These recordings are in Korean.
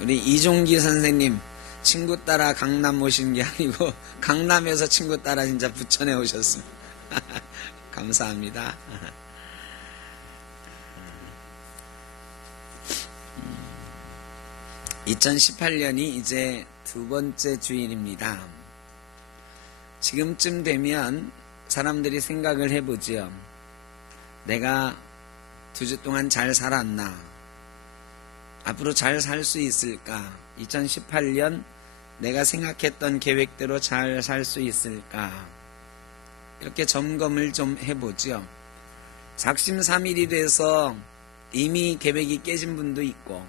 우리 이종기 선생님 친구 따라 강남 오신 게 아니고 강남에서 친구 따라 진짜 부천에 오셨습니다. 감사합니다. 2018년이 이제 두 번째 주일입니다. 지금쯤 되면 사람들이 생각을 해보지요. 내가 2주 동안 잘 살았나? 앞으로 잘 살 수 있을까? 2018년 내가 생각했던 계획대로 잘 살 수 있을까? 이렇게 점검을 좀 해보죠. 작심삼일이 돼서 이미 계획이 깨진 분도 있고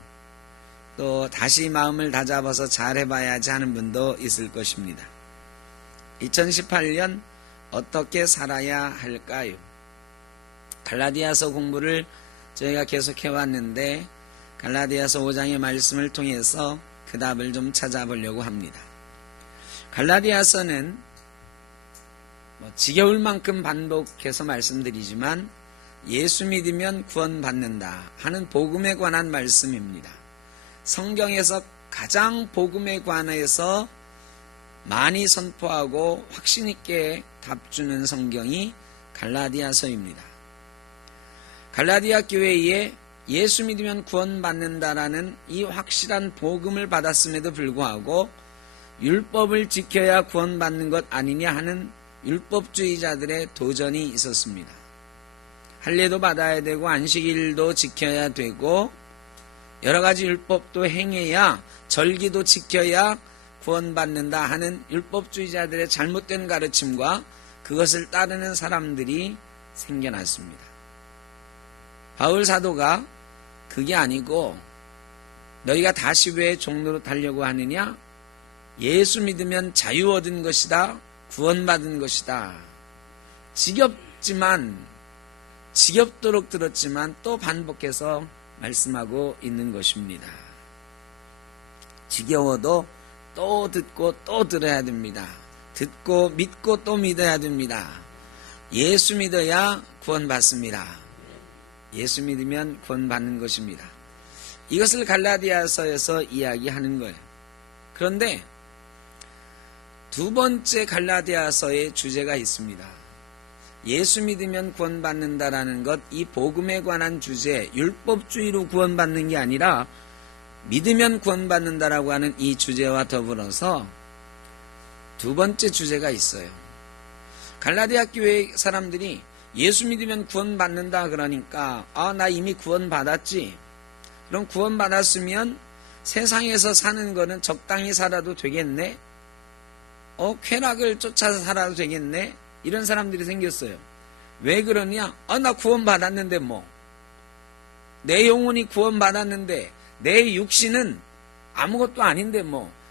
또 다시 마음을 다잡아서 잘 해봐야지 하는 분도 있을 것입니다. 2018년 어떻게 살아야 할까요? 갈라디아서 공부를 저희가 계속 해왔는데 갈라디아서 5장의 말씀을 통해서 그 답을 좀 찾아보려고 합니다. 갈라디아서는 지겨울 만큼 반복해서 말씀드리지만 예수 믿으면 구원받는다 하는 복음에 관한 말씀입니다. 성경에서 가장 복음에 관해서 많이 선포하고 확신 있게 답주는 성경이 갈라디아서입니다. 갈라디아 교회에 예수 믿으면 구원받는다라는 이 확실한 복음을 받았음에도 불구하고 율법을 지켜야 구원받는 것 아니냐 하는 율법주의자들의 도전이 있었습니다. 할례도 받아야 되고 안식일도 지켜야 되고 여러 가지 율법도 행해야 절기도 지켜야 구원받는다 하는 율법주의자들의 잘못된 가르침과 그것을 따르는 사람들이 생겨났습니다. 바울 사도가 그게 아니고 너희가 다시 왜 종로로 달려고 하느냐? 예수 믿으면 자유 얻은 것이다. 구원받은 것이다. 지겹도록 들었지만 또 반복해서 말씀하고 있는 것입니다. 지겨워도 또 듣고 또 들어야 됩니다. 듣고 믿고 또 믿어야 됩니다. 예수 믿어야 구원받습니다. 예수 믿으면 구원받는 것입니다. 이것을 갈라디아서에서 이야기하는 거예요. 그런데 두 번째 갈라디아서의 주제가 있습니다. 예수 믿으면 구원받는다라는 것, 이 복음에 관한 주제, 율법주의로 구원받는 게 아니라 믿으면 구원받는다라고 하는 이 주제와 더불어서 두 번째 주제가 있어요. 갈라디아 교회 사람들이 예수 믿으면 구원받는다 그러니까 나 이미 구원받았지. 그럼 구원받았으면 세상에서 사는 거는 적당히 살아도 되겠네. 쾌락을 쫓아서 살아도 되겠네. 이런 사람들이 생겼어요. 왜 그러냐? 나 구원받았는데 내 영혼이 구원받았는데 내 육신은 아무것도 아닌데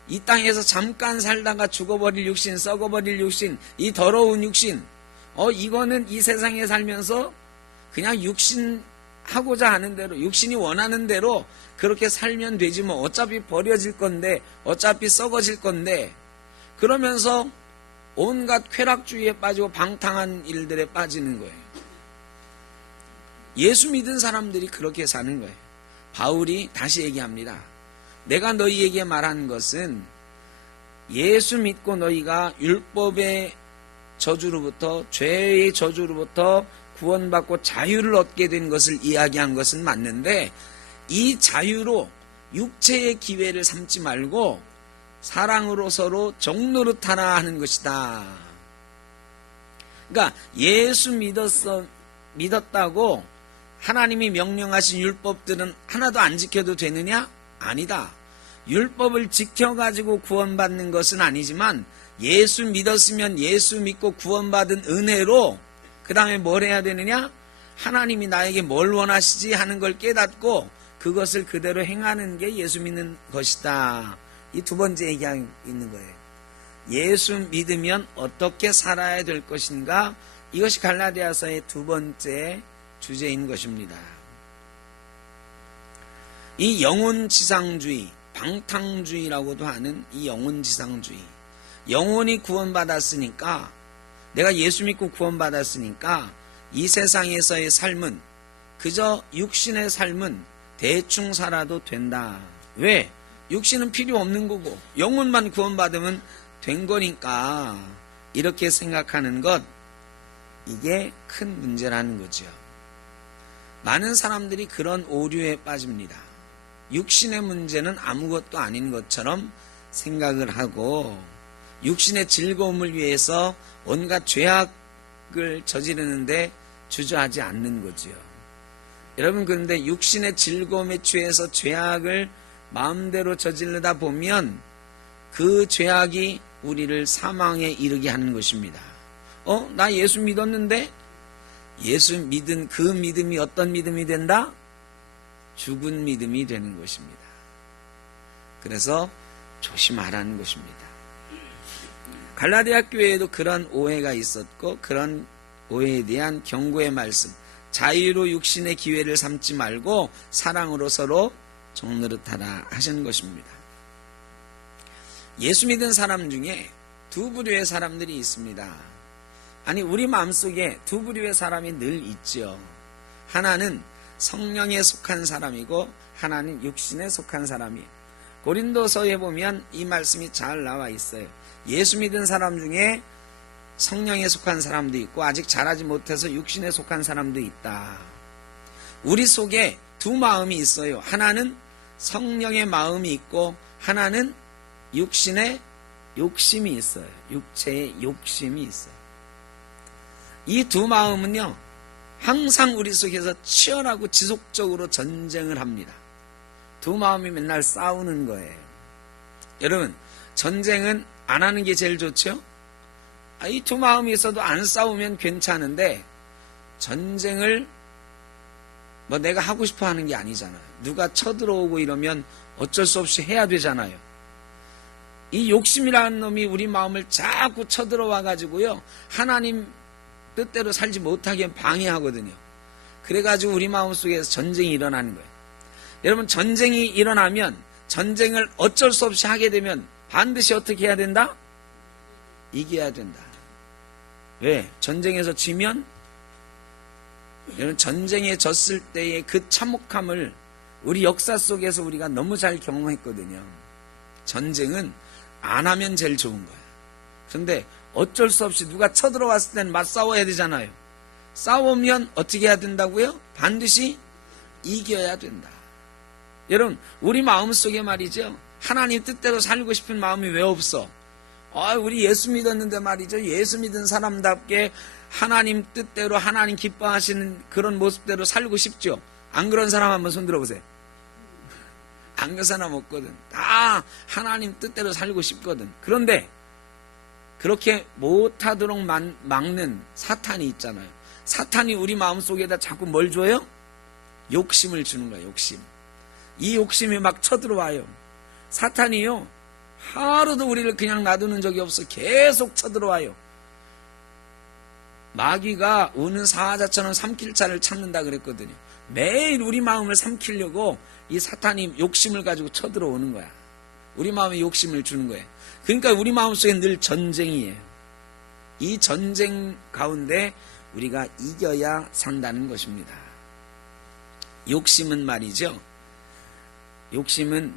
이 땅에서 잠깐 살다가 죽어버릴 육신, 썩어버릴 육신, 이 더러운 육신, 이거는 이 세상에 살면서 그냥 육신 하고자 하는 대로, 육신이 원하는 대로 그렇게 살면 되지 어차피 버려질 건데, 어차피 썩어질 건데, 그러면서 온갖 쾌락주의에 빠지고 방탕한 일들에 빠지는 거예요. 예수 믿은 사람들이 그렇게 사는 거예요. 바울이 다시 얘기합니다. 내가 너희에게 말한 것은 예수 믿고 너희가 율법의 저주로부터, 죄의 저주로부터 구원받고 자유를 얻게 된 것을 이야기한 것은 맞는데 이 자유로 육체의 기회를 삼지 말고 사랑으로 서로 종노릇하라 하는 것이다. 그러니까 예수 믿었다고 하나님이 명령하신 율법들은 하나도 안 지켜도 되느냐? 아니다. 율법을 지켜가지고 구원받는 것은 아니지만 예수 믿었으면 예수 믿고 구원받은 은혜로 그 다음에 뭘 해야 되느냐? 하나님이 나에게 뭘 원하시지 하는 걸 깨닫고 그것을 그대로 행하는 게 예수 믿는 것이다. 이 두 번째 얘기하고 있는 거예요. 예수 믿으면 어떻게 살아야 될 것인가? 이것이 갈라디아서의 두 번째 주제인 것입니다. 이 영혼지상주의, 방탕주의라고도 하는 이 영혼지상주의, 영혼이 구원받았으니까, 내가 예수 믿고 구원받았으니까 이 세상에서의 삶은, 그저 육신의 삶은 대충 살아도 된다. 왜? 육신은 필요 없는 거고 영혼만 구원받으면 된 거니까 이렇게 생각하는 것, 이게 큰 문제라는 거죠. 많은 사람들이 그런 오류에 빠집니다. 육신의 문제는 아무것도 아닌 것처럼 생각을 하고 육신의 즐거움을 위해서 온갖 죄악을 저지르는데 주저하지 않는 거죠. 여러분, 그런데 육신의 즐거움에 취해서 죄악을 마음대로 저지르다 보면 그 죄악이 우리를 사망에 이르게 하는 것입니다. 나 예수 믿었는데? 예수 믿은 그 믿음이 어떤 믿음이 된다? 죽은 믿음이 되는 것입니다. 그래서 조심하라는 것입니다. 갈라디아 교회에도 그런 오해가 있었고 그런 오해에 대한 경고의 말씀, 자유로 육신의 기회를 삼지 말고 사랑으로 서로 종노릇하라 하시는 것입니다. 예수 믿은 사람 중에 두 부류의 사람들이 있습니다. 아니, 우리 마음속에 두 부류의 사람이 늘 있죠. 하나는 성령에 속한 사람이고 하나는 육신에 속한 사람이에요. 고린도서에 보면 이 말씀이 잘 나와 있어요. 예수 믿은 사람 중에 성령에 속한 사람도 있고 아직 자라지 못해서 육신에 속한 사람도 있다. 우리 속에 두 마음이 있어요. 하나는 성령의 마음이 있고 하나는 육신의 욕심이 있어요. 육체의 욕심이 있어요. 이 두 마음은요, 항상 우리 속에서 치열하고 지속적으로 전쟁을 합니다. 두 마음이 맨날 싸우는 거예요. 여러분, 전쟁은 안 하는 게 제일 좋죠? 이 두 마음이 있어도 안 싸우면 괜찮은데 전쟁을 내가 하고 싶어 하는 게 아니잖아요. 누가 쳐들어오고 이러면 어쩔 수 없이 해야 되잖아요. 이 욕심이라는 놈이 우리 마음을 자꾸 쳐들어와 가지고요, 하나님 뜻대로 살지 못하게 방해하거든요. 그래가지고 우리 마음속에서 전쟁이 일어나는 거예요. 여러분, 전쟁이 일어나면 전쟁을 어쩔 수 없이 하게 되면 반드시 어떻게 해야 된다? 이겨야 된다. 왜? 전쟁에서 지면, 여러분, 전쟁에 졌을 때의 그 참혹함을 우리 역사 속에서 우리가 너무 잘 경험했거든요. 전쟁은 안 하면 제일 좋은 거예요. 그런데 어쩔 수 없이 누가 쳐들어왔을 때는 맞싸워야 되잖아요. 싸우면 어떻게 해야 된다고요? 반드시 이겨야 된다. 여러분, 우리 마음속에 말이죠, 하나님 뜻대로 살고 싶은 마음이 왜 없어? 우리 예수 믿었는데 말이죠, 예수 믿은 사람답게 하나님 뜻대로 하나님 기뻐하시는 그런 모습대로 살고 싶죠? 안 그런 사람 한번 손 들어보세요. 안 그런 사람 없거든. 다 하나님 뜻대로 살고 싶거든. 그런데 그렇게 못하도록 막는 사탄이 있잖아요. 사탄이 우리 마음속에다 자꾸 뭘 줘요? 욕심을 주는 거예요. 욕심. 이 욕심이 막 쳐들어와요. 사탄이요, 하루도 우리를 그냥 놔두는 적이 없어. 계속 쳐들어와요. 마귀가 우는 사자처럼 삼킬 자를 찾는다 그랬거든요. 매일 우리 마음을 삼키려고 이 사탄이 욕심을 가지고 쳐들어오는 거야. 우리 마음에 욕심을 주는 거예요. 그러니까 우리 마음속에 늘 전쟁이에요. 이 전쟁 가운데 우리가 이겨야 산다는 것입니다. 욕심은 말이죠, 욕심은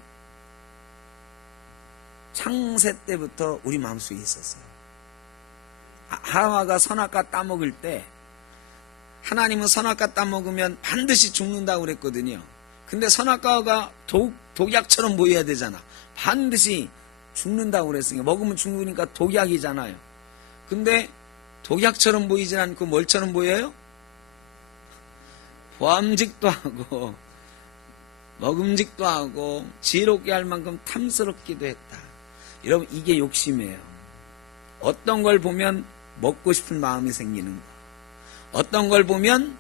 창세 때부터 우리 마음속에 있었어요. 하와가 선악과 따먹을 때 하나님은 선악과 따먹으면 반드시 죽는다고 그랬거든요. 근데 선악과가 독약처럼 보여야 되잖아. 반드시 죽는다고 그랬으니까, 먹으면 죽으니까 독약이잖아요. 근데 독약처럼 보이진 않고 뭘처럼 보여요? 보암직도 하고 먹음직도 하고 지혜롭게 할 만큼 탐스럽기도 했다. 여러분, 이게 욕심이에요. 어떤 걸 보면 먹고 싶은 마음이 생기는 거, 어떤 걸 보면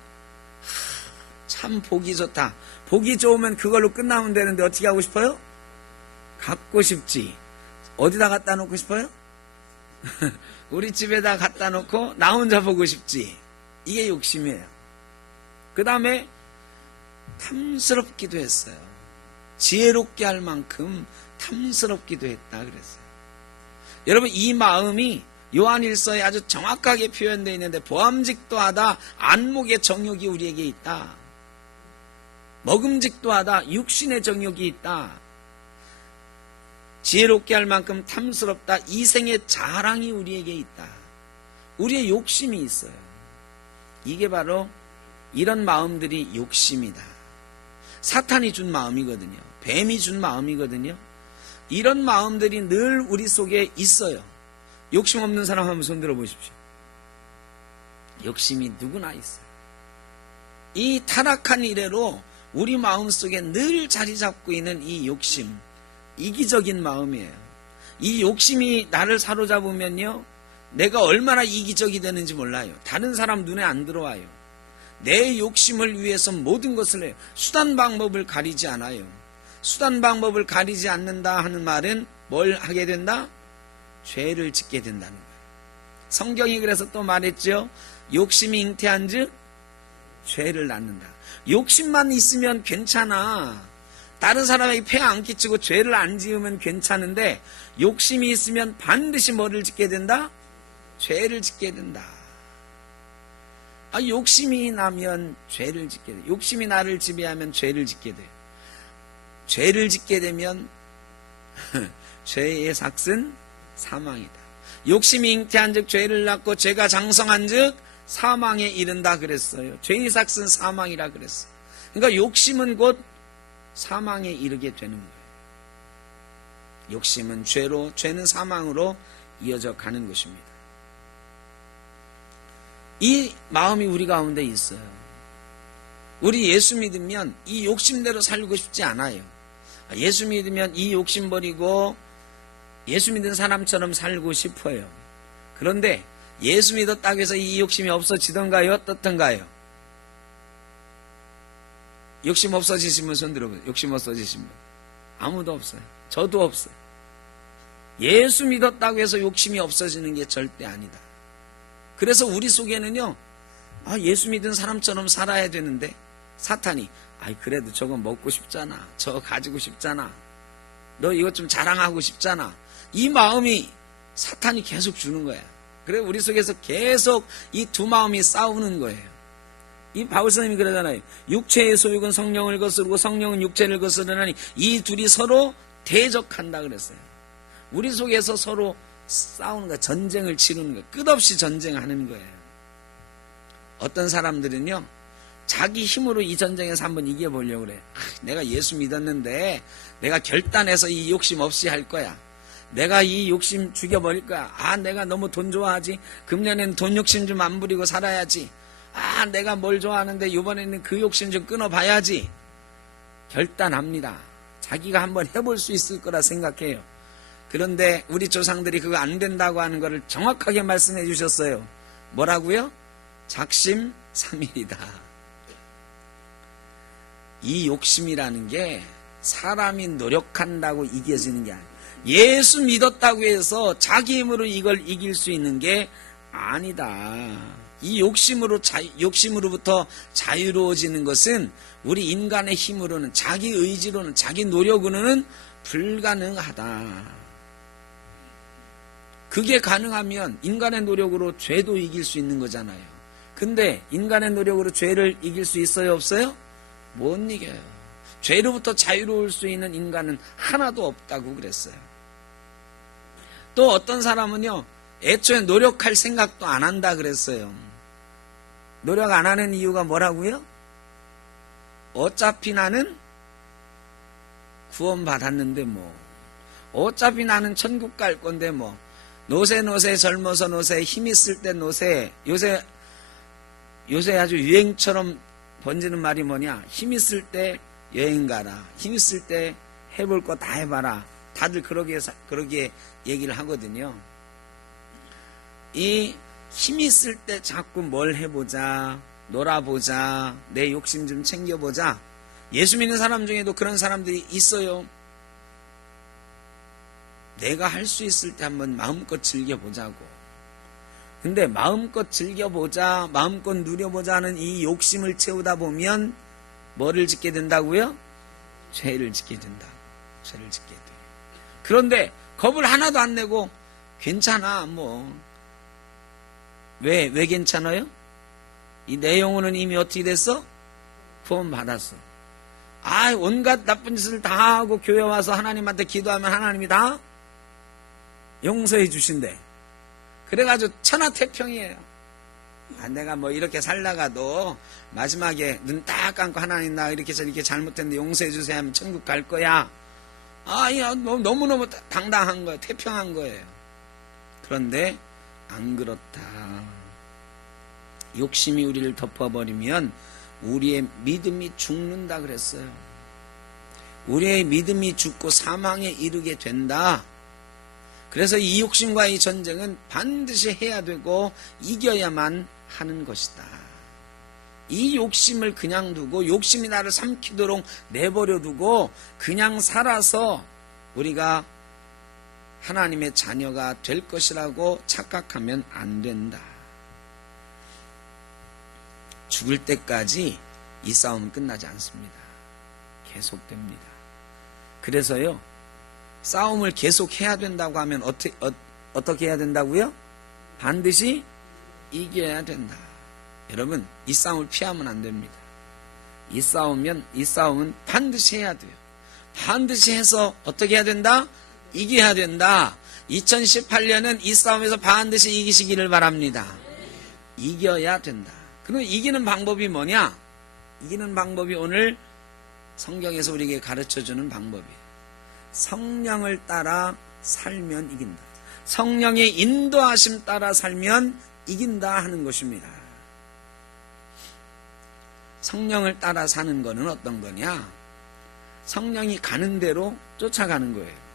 참 보기 좋다, 보기 좋으면 그걸로 끝나면 되는데 어떻게 하고 싶어요? 갖고 싶지. 어디다 갖다 놓고 싶어요? 우리 집에다 갖다 놓고 나 혼자 보고 싶지. 이게 욕심이에요. 그 다음에 탐스럽기도 했어요. 지혜롭게 할 만큼 탐스럽기도 했다 그랬어요. 여러분, 이 마음이 요한일서에 아주 정확하게 표현되어 있는데, 보암직도 하다, 안목의 정욕이 우리에게 있다. 먹음직도 하다, 육신의 정욕이 있다. 지혜롭게 할 만큼 탐스럽다. 이 생의 자랑이 우리에게 있다. 우리의 욕심이 있어요. 이게 바로 이런 마음들이 욕심이다. 사탄이 준 마음이거든요. 뱀이 준 마음이거든요. 이런 마음들이 늘 우리 속에 있어요. 욕심 없는 사람 한번 손 들어 보십시오. 욕심이 누구나 있어요. 이 타락한 이래로 우리 마음속에 늘 자리 잡고 있는 이 욕심, 이기적인 마음이에요. 이 욕심이 나를 사로잡으면요, 내가 얼마나 이기적이 되는지 몰라요. 다른 사람 눈에 안 들어와요. 내 욕심을 위해서 모든 것을 해요. 수단 방법을 가리지 않아요. 수단 방법을 가리지 않는다 하는 말은 뭘 하게 된다? 죄를 짓게 된다는 거예요. 성경이 그래서 또 말했죠. 욕심이 잉태한 즉 죄를 낳는다. 욕심만 있으면 괜찮아. 다른 사람에게 폐 안 끼치고 죄를 안 지으면 괜찮은데 욕심이 있으면 반드시 뭐를 짓게 된다? 죄를 짓게 된다. 욕심이 나면 죄를 짓게 돼. 욕심이 나를 지배하면 죄를 짓게 돼. 죄를 짓게 되면 죄의 삭은 사망이다. 욕심이 잉태한 즉 죄를 낳고 죄가 장성한 즉 사망에 이른다 그랬어요. 죄의 삭은 사망이라 그랬어요. 그러니까 욕심은 곧 사망에 이르게 되는 거예요. 욕심은 죄로, 죄는 사망으로 이어져 가는 것입니다. 이 마음이 우리 가운데 있어요. 우리 예수 믿으면 이 욕심대로 살고 싶지 않아요. 예수 믿으면 이 욕심 버리고 예수 믿은 사람처럼 살고 싶어요. 그런데 예수 믿었다고 해서 이 욕심이 없어지던가요? 어떻던가요? 욕심 없어지신 분 손 들어보세요. 욕심 없어지신 분. 아무도 없어요. 저도 없어요. 예수 믿었다고 해서 욕심이 없어지는 게 절대 아니다. 그래서 우리 속에는요, 예수 믿은 사람처럼 살아야 되는데 사탄이 그래도 저거 먹고 싶잖아. 저거 가지고 싶잖아. 너 이것 좀 자랑하고 싶잖아. 이 마음이 사탄이 계속 주는 거야. 그래 우리 속에서 계속 이 두 마음이 싸우는 거예요. 이 바울 선생님이 그러잖아요. 육체의 소욕은 성령을 거스르고 성령은 육체를 거스르나니 이 둘이 서로 대적한다 그랬어요. 우리 속에서 서로 싸우는 거야. 전쟁을 치르는 거야. 끝없이 전쟁하는 거예요. 어떤 사람들은요, 자기 힘으로 이 전쟁에서 한번 이겨보려고 그래. 내가 예수 믿었는데 내가 결단해서 이 욕심 없이 할 거야. 내가 이 욕심 죽여버릴 거야. 내가 너무 돈 좋아하지. 금년에는 돈 욕심 좀 안 부리고 살아야지. 내가 뭘 좋아하는데 이번에는 그 욕심 좀 끊어봐야지. 결단합니다. 자기가 한번 해볼 수 있을 거라 생각해요. 그런데 우리 조상들이 그거 안 된다고 하는 것을 정확하게 말씀해 주셨어요. 뭐라고요? 작심삼일이다. 이 욕심이라는 게 사람이 노력한다고 이겨지는 게 아니에요. 예수 믿었다고 해서 자기 힘으로 이걸 이길 수 있는 게 아니다. 이 욕심으로부터 자유로워지는 것은 우리 인간의 힘으로는, 자기 의지로는, 자기 노력으로는 불가능하다. 그게 가능하면 인간의 노력으로 죄도 이길 수 있는 거잖아요. 근데 인간의 노력으로 죄를 이길 수 있어요, 없어요? 못 이겨요. 죄로부터 자유로울 수 있는 인간은 하나도 없다고 그랬어요. 또 어떤 사람은요, 애초에 노력할 생각도 안 한다 그랬어요. 노력 안 하는 이유가 뭐라고요? 어차피 나는 구원받았는데 어차피 나는 천국 갈 건데 노세 젊어서 노세, 힘 있을 때 노세. 요새 아주 유행처럼 번지는 말이 뭐냐? 힘 있을 때 여행 가라. 힘 있을 때 해볼 거 다 해봐라. 다들 그러게 얘기를 하거든요. 이 힘 있을 때 자꾸 뭘 해보자, 놀아보자, 내 욕심 좀 챙겨보자. 예수 믿는 사람 중에도 그런 사람들이 있어요. 내가 할 수 있을 때 한번 마음껏 즐겨보자고. 근데 마음껏 즐겨보자, 마음껏 누려보자 하는 이 욕심을 채우다 보면 뭐를 짓게 된다고요? 죄를 짓게 된다. 죄를 짓게 돼요. 그런데 겁을 하나도 안 내고 괜찮아 왜 괜찮아요? 내 영혼은 이미 어떻게 됐어? 구원 받았어. 온갖 나쁜 짓을 다 하고 교회 와서 하나님한테 기도하면 하나님이 다 용서해 주신대. 그래가지고 천하태평이에요. 내가 뭐 이렇게 살다가도 마지막에 눈 딱 감고 하나님 나 이렇게 저렇게 잘못했는데 용서해 주세요 하면 천국 갈 거야. 너무너무 당당한 거예요. 태평한 거예요. 그런데 안 그렇다. 욕심이 우리를 덮어버리면 우리의 믿음이 죽는다 그랬어요. 우리의 믿음이 죽고 사망에 이르게 된다. 그래서 이 욕심과 이 전쟁은 반드시 해야 되고 이겨야만 하는 것이다. 이 욕심을 그냥 두고 욕심이 나를 삼키도록 내버려 두고 그냥 살아서 우리가 하나님의 자녀가 될 것이라고 착각하면 안 된다. 죽을 때까지 이 싸움은 끝나지 않습니다. 계속됩니다. 그래서요, 싸움을 계속해야 된다고 하면 어떻게 해야 된다고요? 반드시 이겨야 된다. 여러분, 이 싸움을 피하면 안 됩니다. 이 싸움은 반드시 해야 돼요. 반드시 해서 어떻게 해야 된다? 이겨야 된다. 2018년은 이 싸움에서 반드시 이기시기를 바랍니다. 이겨야 된다. 그럼 이기는 방법이 뭐냐? 이기는 방법이 오늘 성경에서 우리에게 가르쳐주는 방법이에요. 성령을 따라 살면 이긴다. 성령의 인도하심 따라 살면 이긴다 하는 것입니다. 성령을 따라 사는 것은 어떤 거냐? 성령이 가는 대로 쫓아가는 거예요.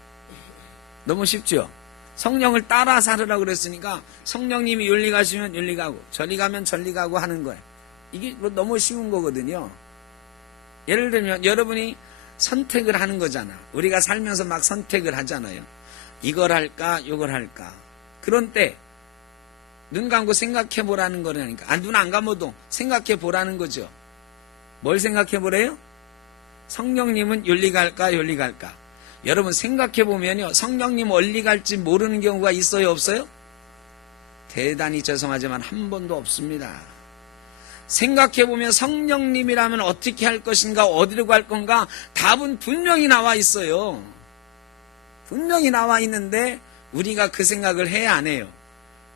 너무 쉽죠? 성령을 따라 살으라고 그랬으니까 성령님이 윤리 가시면 윤리 가고 저리 가면 저리 가고 하는 거예요. 이게 너무 쉬운 거거든요. 예를 들면 여러분이 선택을 하는 거잖아. 우리가 살면서 막 선택을 하잖아요. 이걸 할까 이걸 할까. 그런 때 눈 감고 생각해 보라는 거라니까. 눈 안 감아도 생각해 보라는 거죠. 뭘 생각해 보래요? 성령님은 윤리 갈까 윤리 갈까. 여러분 생각해 보면요, 성령님 어디 갈지 모르는 경우가 있어요 없어요? 대단히 죄송하지만 한 번도 없습니다. 생각해 보면 성령님이라면 어떻게 할 것인가, 어디로 갈 건가, 답은 분명히 나와 있어요. 분명히 나와 있는데 우리가 그 생각을 해야 안 해요?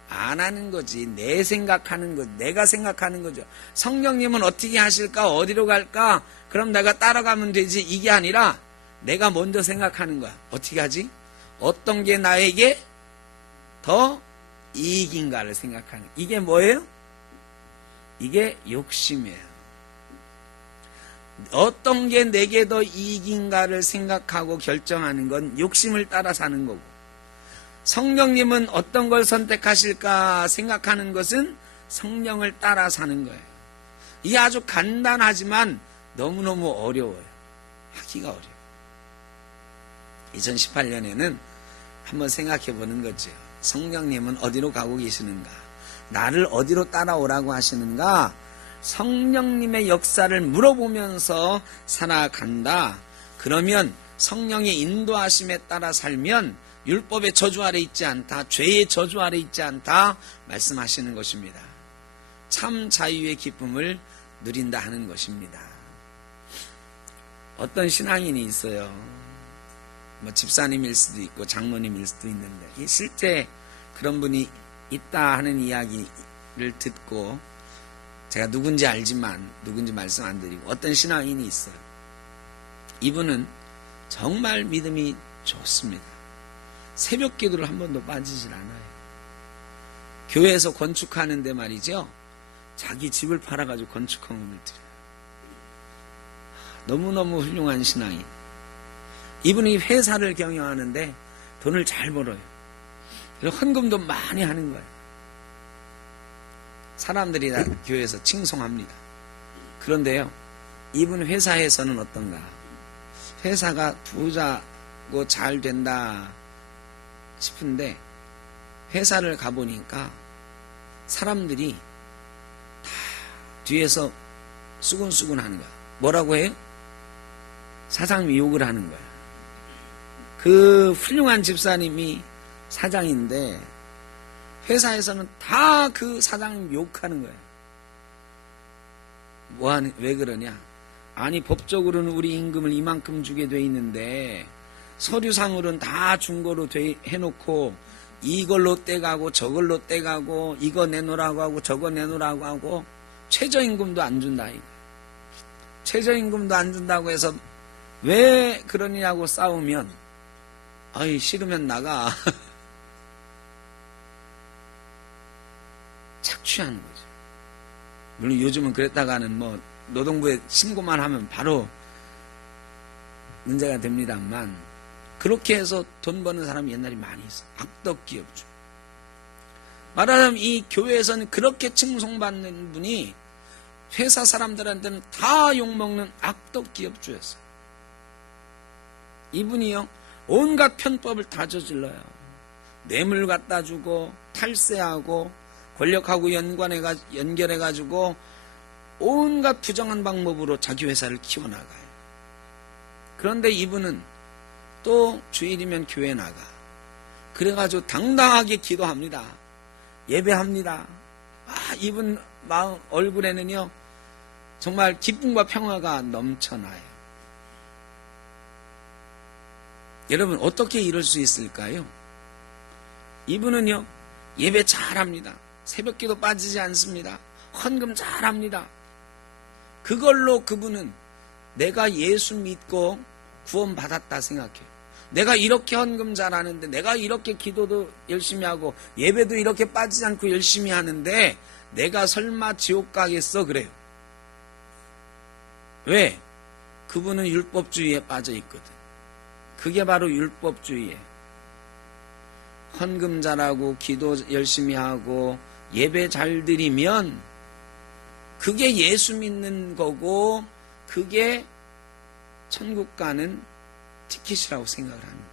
안 하는 거지. 내 생각하는 거, 내가 생각하는 거죠. 성령님은 어떻게 하실까, 어디로 갈까, 그럼 내가 따라가면 되지. 이게 아니라 내가 먼저 생각하는 거야. 어떻게 하지? 어떤 게 나에게 더 이익인가를 생각하는. 이게 뭐예요? 이게 욕심이에요. 어떤 게 내게 더 이익인가를 생각하고 결정하는 건 욕심을 따라 사는 거고, 성령님은 어떤 걸 선택하실까 생각하는 것은 성령을 따라 사는 거예요. 이게 아주 간단하지만 너무너무 어려워요. 하기가 어려워요. 2018년에는 한번 생각해 보는 거죠. 성령님은 어디로 가고 계시는가? 나를 어디로 따라오라고 하시는가? 성령님의 역사를 물어보면서 살아간다. 그러면 성령의 인도하심에 따라 살면 율법의 저주 아래 있지 않다. 죄의 저주 아래 있지 않다. 말씀하시는 것입니다. 참 자유의 기쁨을 누린다 하는 것입니다. 어떤 신앙인이 있어요. 집사님일 수도 있고 장로님일 수도 있는데 실제 그런 분이 있다 하는 이야기를 듣고, 제가 누군지 알지만 누군지 말씀 안 드리고, 어떤 신앙인이 있어요. 이분은 정말 믿음이 좋습니다. 새벽 기도를 한 번도 빠지질 않아요. 교회에서 건축하는데 말이죠, 자기 집을 팔아가지고 건축헌금을 드려요. 너무너무 훌륭한 신앙인. 이분이 회사를 경영하는데 돈을 잘 벌어요. 그래서 헌금도 많이 하는 거예요. 사람들이 다 교회에서 칭송합니다. 그런데요, 이분 회사에서는 어떤가? 회사가 부자고 잘 된다 싶은데 회사를 가보니까 사람들이 다 뒤에서 수근수근 하는 거야. 뭐라고 해요? 사장님이 욕을 하는 거야. 그 훌륭한 집사님이 사장인데 회사에서는 다 그 사장님 욕하는 거예요. 왜 그러냐? 아니 법적으로는 우리 임금을 이만큼 주게 돼 있는데 서류상으로는 다 중고로 해놓고 이걸로 떼가고 저걸로 떼가고 이거 내놓으라고 하고 저거 내놓으라고 하고 최저임금도 안 준다. 최저임금도 안 준다고 해서 왜 그러냐고 싸우면 아이 싫으면 나가. 착취하는 거죠. 물론 요즘은 그랬다가는 뭐 노동부에 신고만 하면 바로 문제가 됩니다만 그렇게 해서 돈 버는 사람이 옛날에 많이 있어. 악덕 기업주. 말하자면 이 교회에서는 그렇게 칭송받는 분이 회사 사람들한테는 다 욕먹는 악덕 기업주였어요. 이분이요 온갖 편법을 다 저질러요. 뇌물 갖다 주고 탈세하고 권력하고 연결해가지고 온갖 부정한 방법으로 자기 회사를 키워나가요. 그런데 이분은 또 주일이면 교회 나가. 그래가지고 당당하게 기도합니다. 예배합니다. 이분 마음 얼굴에는요 정말 기쁨과 평화가 넘쳐나요. 여러분 어떻게 이럴 수 있을까요? 이분은요 예배 잘합니다. 새벽기도 빠지지 않습니다. 헌금 잘합니다. 그걸로 그분은 내가 예수 믿고 구원받았다 생각해요. 내가 이렇게 헌금 잘하는데 내가 이렇게 기도도 열심히 하고 예배도 이렇게 빠지지 않고 열심히 하는데 내가 설마 지옥 가겠어 그래요. 왜? 그분은 율법주의에 빠져 있거든. 그게 바로 율법주의예요. 헌금 잘하고 기도 열심히 하고 예배 잘 드리면 그게 예수 믿는 거고 그게 천국 가는 티켓이라고 생각을 합니다.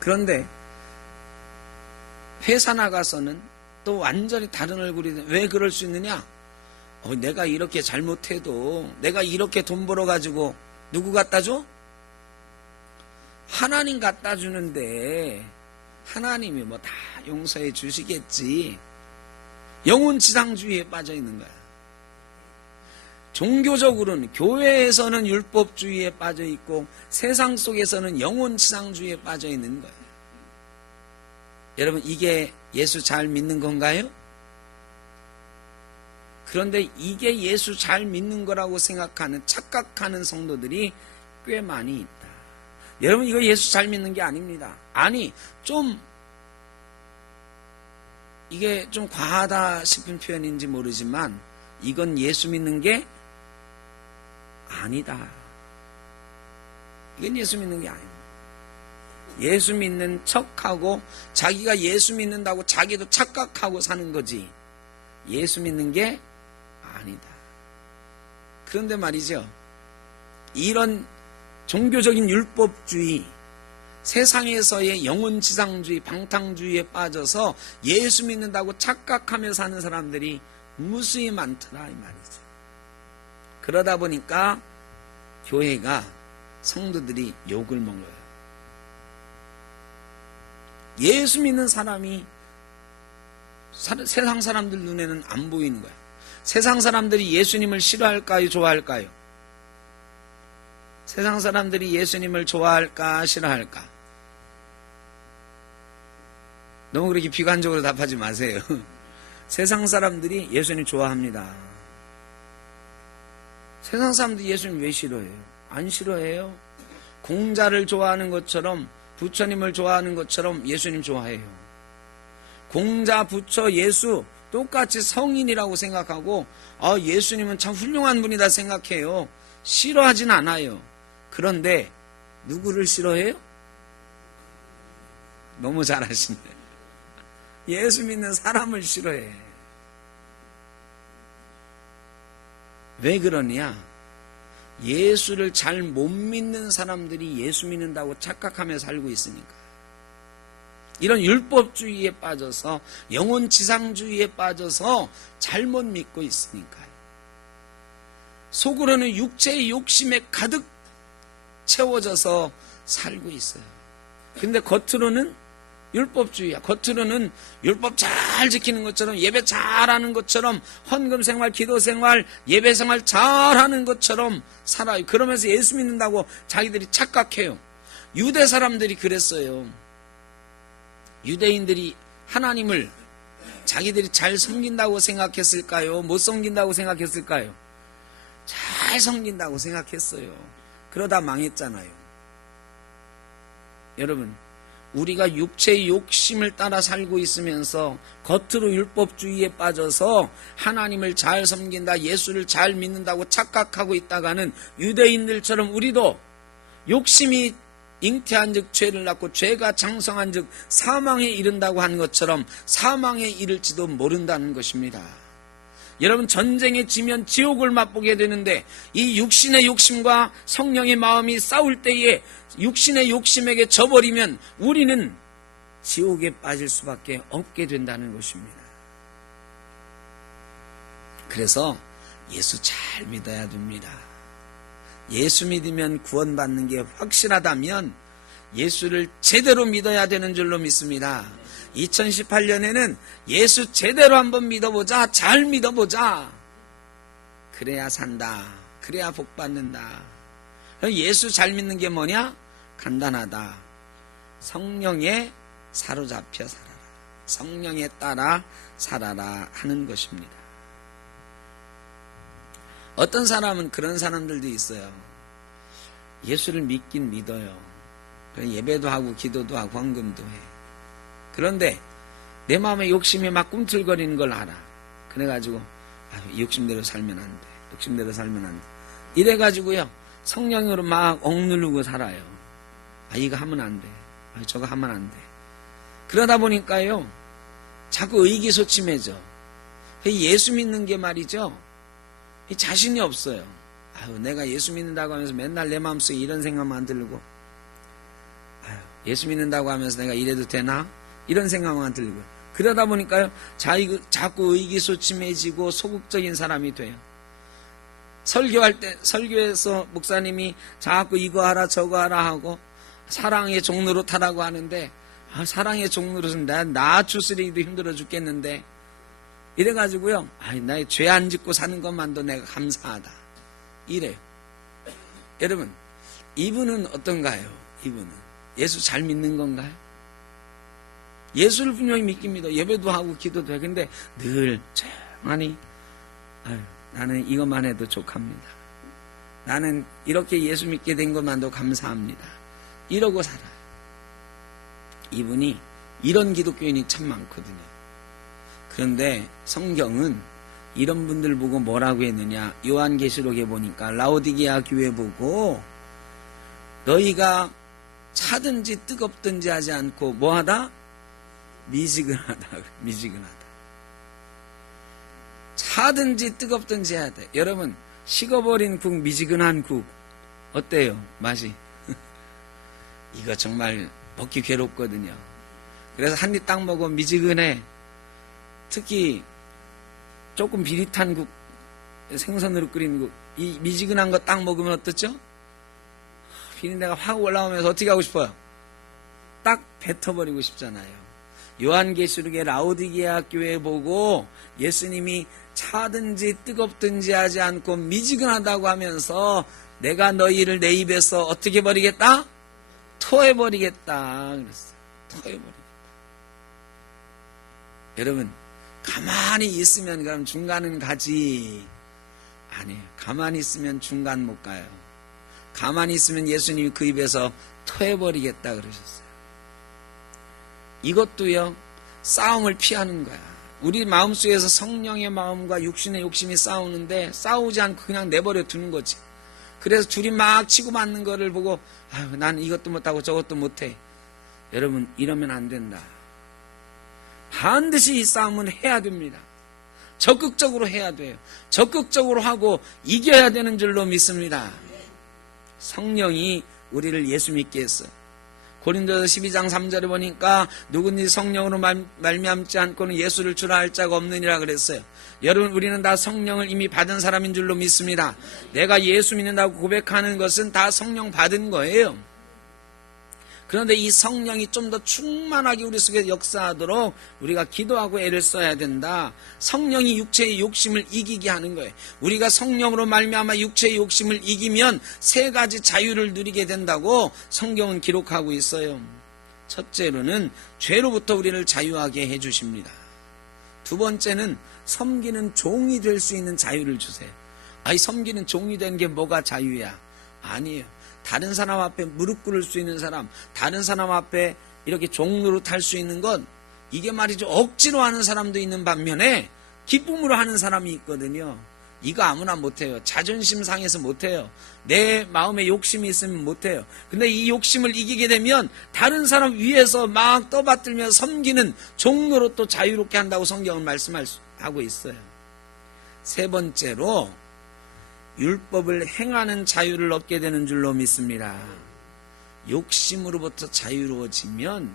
그런데 회사 나가서는 또 완전히 다른 얼굴이 왜 그럴 수 있느냐? 내가 이렇게 잘못해도 내가 이렇게 돈 벌어가지고 누구 갖다 줘? 하나님 갖다 주는데 하나님이 뭐 다 용서해 주시겠지. 영혼지상주의에 빠져 있는 거야. 종교적으로는 교회에서는 율법주의에 빠져 있고 세상 속에서는 영혼지상주의에 빠져 있는 거예요. 여러분 이게 예수 잘 믿는 건가요? 그런데 이게 예수 잘 믿는 거라고 생각하는 착각하는 성도들이 꽤 많이 있다. 여러분 이거 예수 잘 믿는 게 아닙니다. 아니 이게 좀 과하다 싶은 표현인지 모르지만 이건 예수 믿는 게 아니다. 이건 예수 믿는 게 아닙니다. 예수 믿는 척하고 자기가 예수 믿는다고 자기도 착각하고 사는 거지 예수 믿는 게 아니다. 그런데 말이죠. 이런 종교적인 율법주의, 세상에서의 영혼지상주의, 방탕주의에 빠져서 예수 믿는다고 착각하며 사는 사람들이 무수히 많더라 이 말이죠. 그러다 보니까 교회가 성도들이 욕을 먹어요. 예수 믿는 사람이 세상 사람들 눈에는 안 보이는 거야. 세상 사람들이 예수님을 싫어할까요? 좋아할까요? 세상 사람들이 예수님을 좋아할까? 싫어할까? 너무 그렇게 비관적으로 답하지 마세요. 세상 사람들이 예수님 좋아합니다. 세상 사람들이 예수님 왜 싫어해요? 안 싫어해요. 공자를 좋아하는 것처럼 부처님을 좋아하는 것처럼 예수님 좋아해요. 공자, 부처, 예수 똑같이 성인이라고 생각하고 예수님은 참 훌륭한 분이다 생각해요. 싫어하진 않아요. 그런데 누구를 싫어해요? 너무 잘하시네. 예수 믿는 사람을 싫어해. 왜 그러냐? 예수를 잘 못 믿는 사람들이 예수 믿는다고 착각하며 살고 있으니까. 이런 율법주의에 빠져서 영혼지상주의에 빠져서 잘못 믿고 있으니까요. 속으로는 육체의 욕심에 가득 채워져서 살고 있어요. 근데 겉으로는 율법주의야. 겉으로는 율법 잘 지키는 것처럼, 예배 잘하는 것처럼, 헌금 생활, 기도 생활, 예배 생활 잘하는 것처럼 살아요. 그러면서 예수 믿는다고 자기들이 착각해요. 유대 사람들이 그랬어요. 유대인들이 하나님을 자기들이 잘 섬긴다고 생각했을까요? 못 섬긴다고 생각했을까요? 잘 섬긴다고 생각했어요. 그러다 망했잖아요. 여러분, 우리가 육체의 욕심을 따라 살고 있으면서 겉으로 율법주의에 빠져서 하나님을 잘 섬긴다, 예수를 잘 믿는다고 착각하고 있다가는 유대인들처럼 우리도 욕심이 잉태한 즉 죄를 낳고 죄가 장성한 즉 사망에 이른다고 한 것처럼 사망에 이를지도 모른다는 것입니다. 여러분, 전쟁에 지면 지옥을 맛보게 되는데 이 육신의 욕심과 성령의 마음이 싸울 때에 육신의 욕심에게 져버리면 우리는 지옥에 빠질 수밖에 없게 된다는 것입니다. 그래서 예수 잘 믿어야 됩니다. 예수 믿으면 구원받는 게 확실하다면 예수를 제대로 믿어야 되는 줄로 믿습니다. 2018년에는 예수 제대로 한번 믿어보자. 잘 믿어보자. 그래야 산다. 그래야 복받는다. 예수 잘 믿는 게 뭐냐? 간단하다. 성령에 사로잡혀 살아라. 성령에 따라 살아라 하는 것입니다. 어떤 사람은 그런 사람들도 있어요. 예수를 믿긴 믿어요. 예배도 하고 기도도 하고 헌금도 해. 그런데 내 마음에 욕심이 막 꿈틀거리는 걸 알아. 그래가지고 이 욕심대로 살면 안 돼. 욕심대로 살면 안 돼. 이래가지고요, 성령으로 막 억누르고 살아요. 이거 하면 안 돼. 저거 하면 안 돼. 그러다 보니까요, 자꾸 의기소침해져. 예수 믿는 게 말이죠, 자신이 없어요. 내가 예수 믿는다고 하면서 맨날 내 마음속에 이런 생각만 들고, 예수 믿는다고 하면서 내가 이래도 되나? 이런 생각만 들고. 그러다 보니까요, 자꾸 의기소침해지고 소극적인 사람이 돼요. 설교할 때, 설교에서 목사님이 자꾸 이거 하라 저거 하라 하고 사랑의 종로로 타라고 하는데, 사랑의 종로로는 나 추스리기도 힘들어 죽겠는데, 이래가지고요, 나의 죄 안 짓고 사는 것만도 내가 감사하다. 이래요. 여러분, 이분은 어떤가요? 이분은 예수 잘 믿는 건가요? 예수를 분명히 믿깁니다. 예배도 하고 기도도 해. 근데 늘 조용하니, 나는 이것만 해도 족합니다. 나는 이렇게 예수 믿게 된 것만도 감사합니다. 이러고 살아요. 이분이 이런 기독교인이 참 많거든요. 그런데 성경은 이런 분들 보고 뭐라고 했느냐? 요한계시록에 보니까 라오디게아 교회 보고 너희가 차든지 뜨겁든지 하지 않고 뭐하다? 미지근하다. 미지근하다. 차든지 뜨겁든지 해야 돼. 여러분, 식어버린 국, 미지근한 국 어때요? 맛이? 이거 정말 먹기 괴롭거든요. 그래서 한 입 딱 먹으면 미지근해. 특히 조금 비릿한 국, 생선으로 끓인 국, 이 미지근한 거 딱 먹으면 어떻죠? 비린내가 확 올라오면서 어떻게 하고 싶어요? 딱 뱉어버리고 싶잖아요. 요한계시록의 라오디게아 교회 보고 예수님이 차든지 뜨겁든지 하지 않고 미지근하다고 하면서 내가 너희를 내 입에서 어떻게 버리겠다? 토해버리겠다 그랬어요. 토해버리겠다. 여러분, 가만히 있으면 그럼 중간은 가지. 아니에요. 가만히 있으면 중간 못 가요. 가만히 있으면 예수님이 그 입에서 토해버리겠다 그러셨어요. 이것도요, 싸움을 피하는 거야. 우리 마음속에서 성령의 마음과 육신의 욕심이 싸우는데 싸우지 않고 그냥 내버려 두는 거지. 그래서 둘이 막 치고받는 거를 보고 나는 이것도 못하고 저것도 못해. 여러분, 이러면 안 된다. 반드시 이 싸움은 해야 됩니다. 적극적으로 해야 돼요. 적극적으로 하고 이겨야 되는 줄로 믿습니다. 성령이 우리를 예수 믿게 했어요. 고린도서 12장 3절에 보니까 누구든지 성령으로 말미암지 않고는 예수를 주라 할 자가 없느니라 그랬어요. 여러분, 우리는 다 성령을 이미 받은 사람인 줄로 믿습니다. 내가 예수 믿는다고 고백하는 것은 다 성령 받은 거예요. 그런데 이 성령이 좀 더 충만하게 우리 속에 역사하도록 우리가 기도하고 애를 써야 된다. 성령이 육체의 욕심을 이기게 하는 거예요. 우리가 성령으로 말미암아 육체의 욕심을 이기면 세 가지 자유를 누리게 된다고 성경은 기록하고 있어요. 첫째로는 죄로부터 우리를 자유하게 해주십니다. 두 번째는 섬기는 종이 될 수 있는 자유를 주세요. 아이, 섬기는 종이 되는 게 뭐가 자유야? 아니에요. 다른 사람 앞에 무릎 꿇을 수 있는 사람, 다른 사람 앞에 이렇게 종 노릇할 수 있는 건 이게 말이죠. 억지로 하는 사람도 있는 반면에 기쁨으로 하는 사람이 있거든요. 이거 아무나 못해요. 자존심 상해서 못해요. 내 마음에 욕심이 있으면 못해요. 근데 이 욕심을 이기게 되면 다른 사람 위에서 막 떠받들며 섬기는 종로로 또 자유롭게 한다고 성경은 말씀하고 있어요. 세 번째로 율법을 행하는 자유를 얻게 되는 줄로 믿습니다. 욕심으로부터 자유로워지면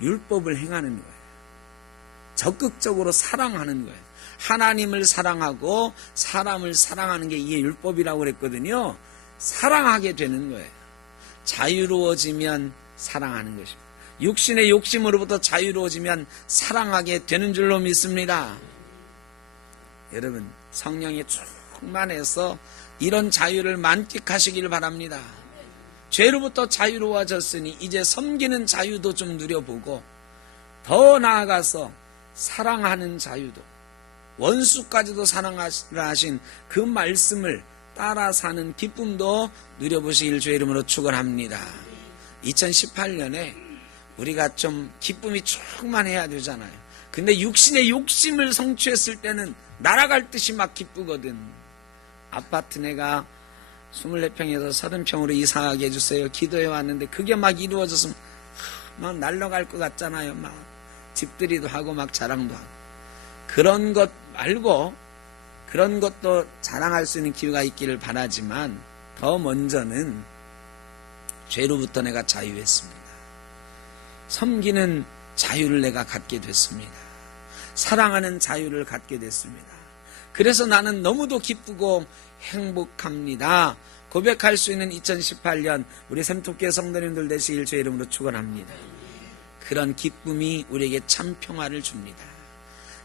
율법을 행하는 거예요. 적극적으로 사랑하는 거예요. 하나님을 사랑하고 사람을 사랑하는 게 이게 율법이라고 그랬거든요. 사랑하게 되는 거예요. 자유로워지면 사랑하는 것입니다. 육신의 욕심으로부터 자유로워지면 사랑하게 되는 줄로 믿습니다. 여러분, 성령이 충만해서 이런 자유를 만끽하시길 바랍니다. 죄로부터 자유로워졌으니 이제 섬기는 자유도 좀 누려보고 더 사랑하는 자유도, 원수까지도 사랑하신 그 말씀을 따라 사는 기쁨도 누려보시길 주의 이름으로 축원합니다. 2018년에 우리가 좀 기쁨이 충만해야 되잖아요. 근데 육신의 욕심을 성취했을 때는 날아갈 듯이 막 기쁘거든. 아파트 내가 24평에서 30평으로 이사하게 해주세요. 기도해 왔는데 그게 막 이루어졌으면 막 날아갈 것 같잖아요. 막 집들이도 하고 막 자랑도 하고. 그런 것 말고 그런 것도 자랑할 수 있는 기회가 있기를 바라지만 더 먼저는 죄로부터 내가 자유했습니다. 섬기는 자유를 내가 갖게 됐습니다. 사랑하는 자유를 갖게 됐습니다. 그래서 나는 너무도 기쁘고 행복합니다. 고백할 수 있는 2018년 우리 샘토교회 성도님들 되시길 주의 이름으로 축원합니다. 그런 기쁨이 우리에게 참 평화를 줍니다.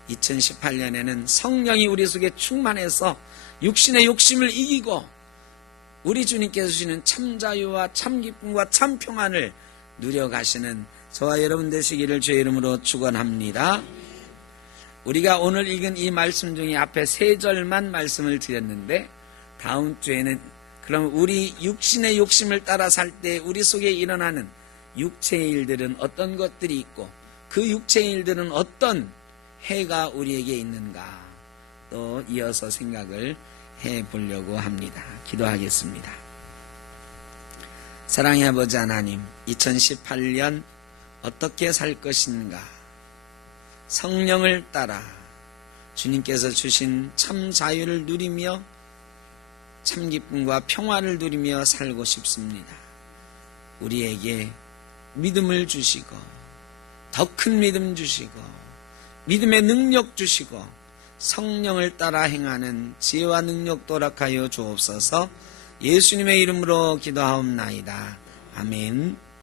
2018년에는 성령이 우리 속에 충만해서 육신의 욕심을 이기고 우리 주님께서 주시는 참 자유와 참 기쁨과 참 평안을 누려가시는 저와 여러분 되시기를 주의 이름으로 축원합니다. 우리가 오늘 읽은 이 말씀 중에 앞에 3절만 말씀을 드렸는데 다음 주에는 그럼 우리 육신의 욕심을 따라 살 때 우리 속에 일어나는 육체의 일들은 어떤 것들이 있고 그 육체의 일들은 어떤 해가 우리에게 있는가 또 이어서 생각을 해보려고 합니다. 기도하겠습니다. 사랑의 아버지 하나님, 2018년 어떻게 살 것인가? 성령을 따라 주님께서 주신 참 자유를 누리며 참 기쁨과 평화를 누리며 살고 싶습니다. 우리에게 믿음을 주시고 더 큰 믿음 주시고 믿음의 능력 주시고 성령을 따라 행하는 지혜와 능력 도락하여 주옵소서. 예수님의 이름으로 기도하옵나이다. 아멘.